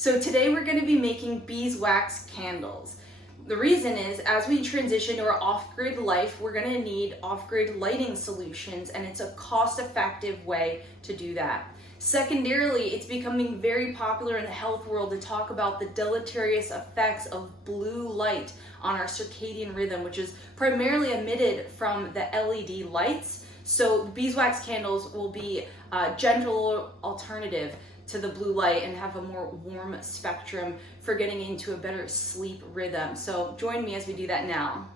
So today we're going to be making beeswax candles. The reason is, as we transition to our off-grid life, we're going to need off-grid lighting solutions, and it's a cost-effective way to do that. Secondarily, it's becoming very popular in the health world to talk about the deleterious effects of blue light on our circadian rhythm, which is primarily emitted from the LED lights. So beeswax candles will be a gentle alternative to the blue light and have a more warm spectrum for getting into a better sleep rhythm. So join me as we do that now.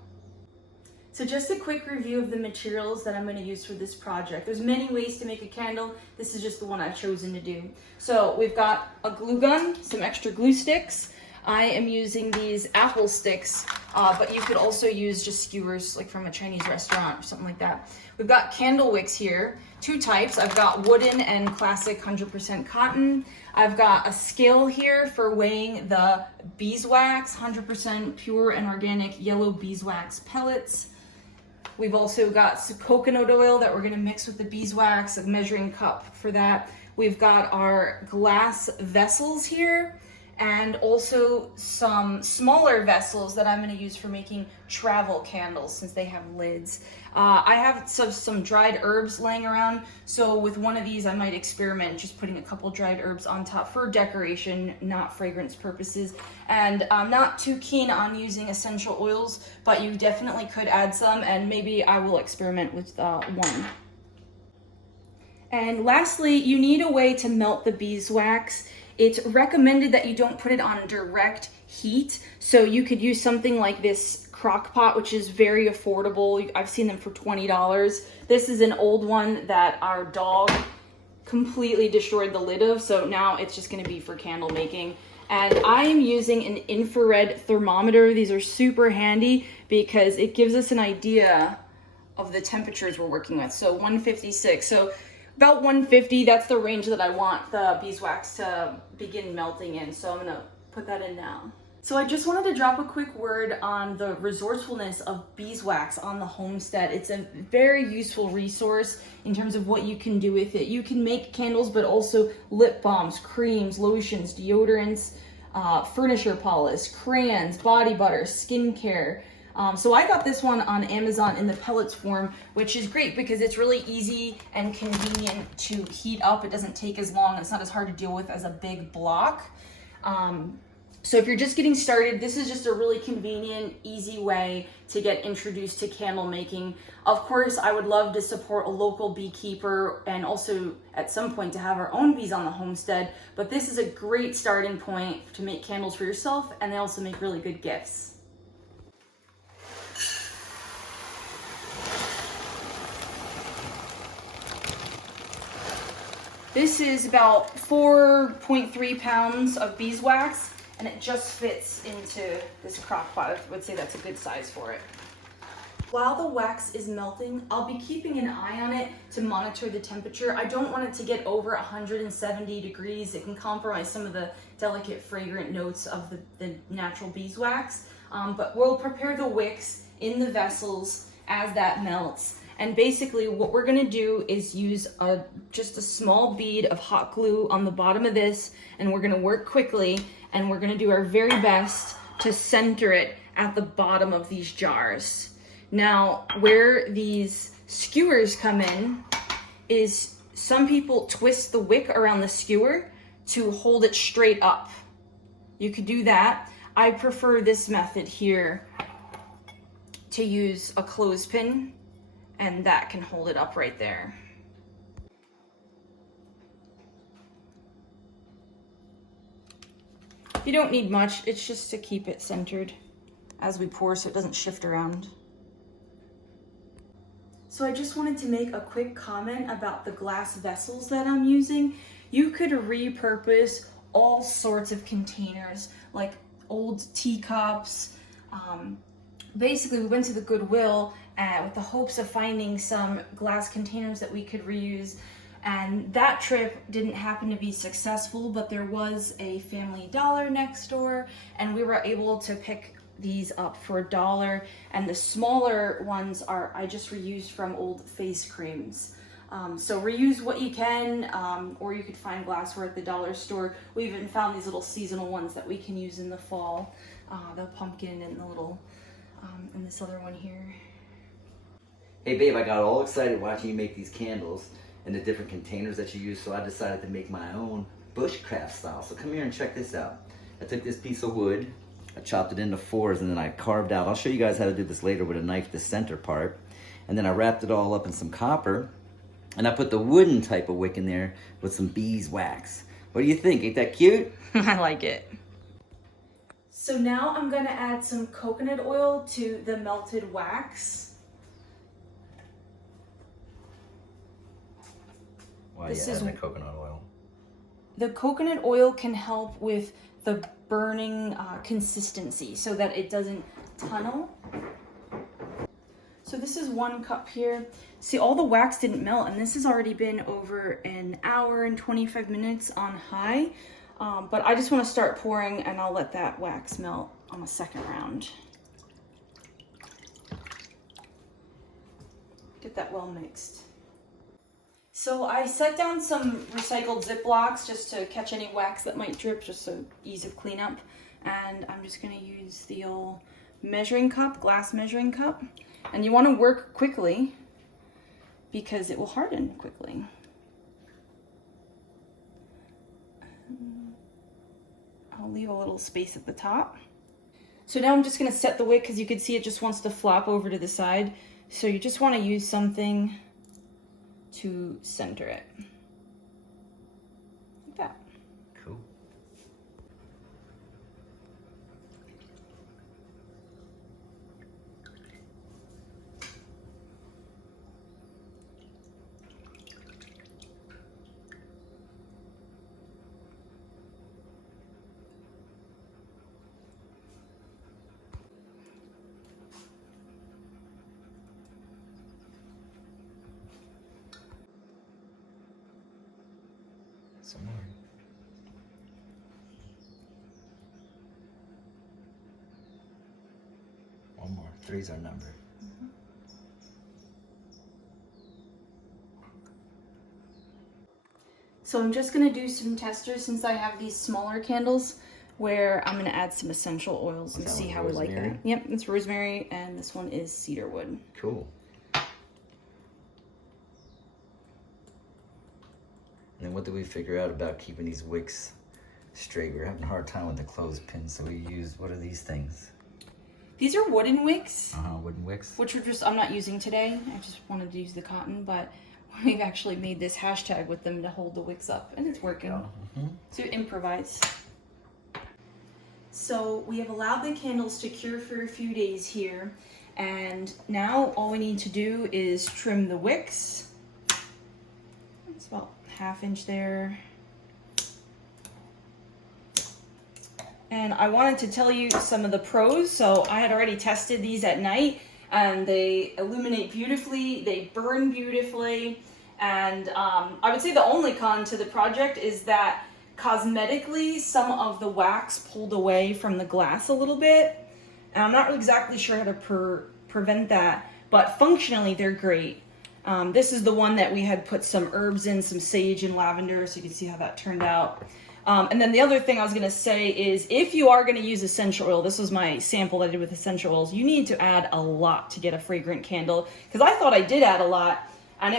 So just a quick review of the materials that I'm going to use for this project. There's many ways to make a candle. This is just the one I've chosen to do. So we've got a glue gun, some extra glue sticks. I am using these apple sticks, but you could also use just skewers like from a Chinese restaurant or something like that. We've got candle wicks here, two types. I've got wooden and classic 100% cotton. I've got a scale here for weighing the beeswax, 100% pure and organic yellow beeswax pellets. We've also got some coconut oil that we're gonna mix with the beeswax, a measuring cup for that. We've got our glass vessels here, and also some smaller vessels that I'm going to use for making travel candles since they have lids. I have some dried herbs laying around, so with one of these I might experiment just putting a couple dried herbs on top for decoration, not fragrance purposes. And I'm not too keen on using essential oils, but you definitely could add some, and maybe I will experiment with one. And lastly, you need a way to melt the beeswax. It's recommended that you don't put it on direct heat, so you could use something like this crock pot, which is very affordable. I've seen them for $20. This is an old one that our dog completely destroyed the lid of, so now it's just going to be for candle making. And I am using an infrared thermometer. These are super handy because it gives us an idea of the temperatures we're working with. So 156. So about 150, that's the range that I want the beeswax to begin melting in. So I'm gonna put that in now. So I just wanted to drop a quick word on the resourcefulness of beeswax on the homestead. It's a very useful resource in terms of what you can do with it. You can make candles, but also lip balms, creams, lotions, deodorants, furniture polish, crayons, body butter, skincare. So I got this one on Amazon in the pellets form, which is great because it's really easy and convenient to heat up. It doesn't take as long. It's not as hard to deal with as a big block. So if you're just getting started, this is just a really convenient, easy way to get introduced to candle making. Of course, I would love to support a local beekeeper and also at some point to have our own bees on the homestead, but this is a great starting point to make candles for yourself, and they also make really good gifts. This is about 4.3 pounds of beeswax, and it just fits into this crock pot. I would say that's a good size for it. While the wax is melting, I'll be keeping an eye on it to monitor the temperature. I don't want it to get over 170 degrees. It can compromise some of the delicate fragrant notes of the natural beeswax. But we'll prepare the wicks in the vessels as that melts. And basically what we're gonna do is use just a small bead of hot glue on the bottom of this, and we're gonna work quickly, and we're gonna do our very best to center it at the bottom of these jars. Now, where these skewers come in is some people twist the wick around the skewer to hold it straight up. You could do that. I prefer this method here to use a clothespin, and that can hold it up right there. You don't need much, it's just to keep it centered as we pour so it doesn't shift around. So I just wanted to make a quick comment about the glass vessels that I'm using. You could repurpose all sorts of containers, like old teacups. Basically, we went to the Goodwill with the hopes of finding some glass containers that we could reuse. And that trip didn't happen to be successful, but there was a Family Dollar next door, and we were able to pick these up for $1. And the smaller ones I just reused from old face creams. So reuse what you can, or you could find glassware at the dollar store. We even found these little seasonal ones that we can use in the fall. The pumpkin and the little, and this other one here. Hey babe, I got all excited watching you make these candles and the different containers that you use, so I decided to make my own bushcraft style. So come here and check this out. I took this piece of wood, I chopped it into fours, and then I carved out. I'll show you guys how to do this later with a knife, the center part. And then I wrapped it all up in some copper, and I put the wooden type of wick in there with some beeswax. What do you think? Ain't that cute? I like it. So now I'm gonna add some coconut oil to the melted wax. Why are you adding the coconut oil? The coconut oil can help with the burning consistency so that it doesn't tunnel. So this is 1 cup here. See, all the wax didn't melt, and this has already been over an hour and 25 minutes on high. But I just want to start pouring, and I'll let that wax melt on a second round. Get that well mixed. So I set down some recycled Ziplocs just to catch any wax that might drip, just so ease of cleanup. And I'm just gonna use the old measuring cup, glass measuring cup. And you wanna work quickly because it will harden quickly. I'll leave a little space at the top. So now I'm just gonna set the wick because you can see it just wants to flop over to the side. So you just wanna use something to center it. Like that. Cool. Some more. One more. 3's our number. Mm-hmm. So I'm just gonna do some testers since I have these smaller candles where I'm gonna add some essential oils and see how we like that. Yep, it's rosemary, and this one is cedarwood. Cool. And then what did we figure out about keeping these wicks straight? We're having a hard time with the clothespins, so we used, what are these things? These are wooden wicks. Wooden wicks. Which I'm not using today. I just wanted to use the cotton, but we've actually made this hashtag with them to hold the wicks up, and it's working. Mm-hmm. So improvise. So we have allowed the candles to cure for a few days here, and now all we need to do is trim the wicks. It's about 1/2 inch there. And I wanted to tell you some of the pros. So I had already tested these at night, and they illuminate beautifully, they burn beautifully, and I would say the only con to the project is that cosmetically some of the wax pulled away from the glass a little bit, and I'm not exactly sure how to prevent that, but functionally they're great. This is the one that we had put some herbs in, some sage and lavender, so you can see how that turned out. And then the other thing I was gonna say is, if you are gonna use essential oil, this was my sample that I did with essential oils, you need to add a lot to get a fragrant candle, because I thought I did add a lot, and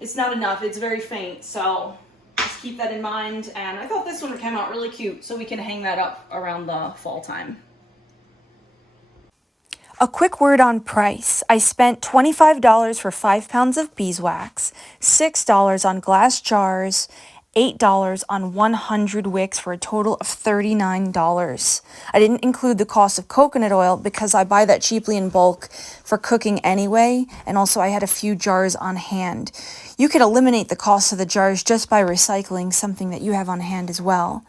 it's not enough, it's very faint, so just keep that in mind. And I thought this one came out really cute, so we can hang that up around the fall time. A quick word on price. I spent $25 for 5 pounds of beeswax, $6 on glass jars, $8 on 100 wicks for a total of $39. I didn't include the cost of coconut oil because I buy that cheaply in bulk for cooking anyway, and also I had a few jars on hand. You could eliminate the cost of the jars just by recycling something that you have on hand as well.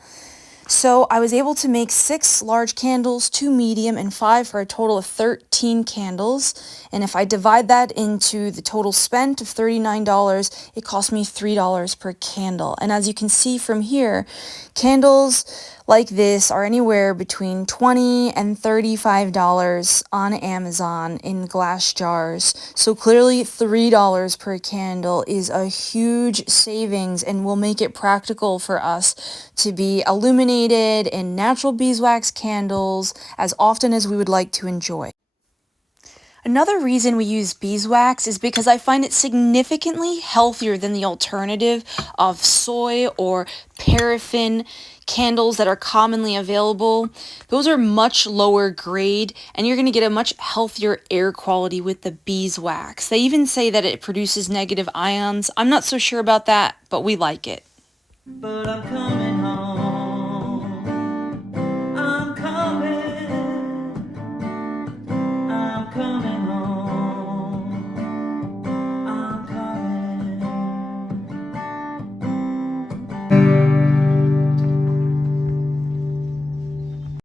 So I was able to make 6 large candles, 2 medium, and 5 for a total of 13 candles. And if I divide that into the total spent of $39, it cost me $3 per candle. And as you can see from here, candles like this are anywhere between $20 and $35 on Amazon in glass jars. So clearly $3 per candle is a huge savings and will make it practical for us to be illuminated in natural beeswax candles as often as we would like to enjoy. Another reason we use beeswax is because I find it significantly healthier than the alternative of soy or paraffin candles that are commonly available. Those are much lower grade, and you're going to get a much healthier air quality with the beeswax. They even say that it produces negative ions. I'm not so sure about that, but we like it. But I'm coming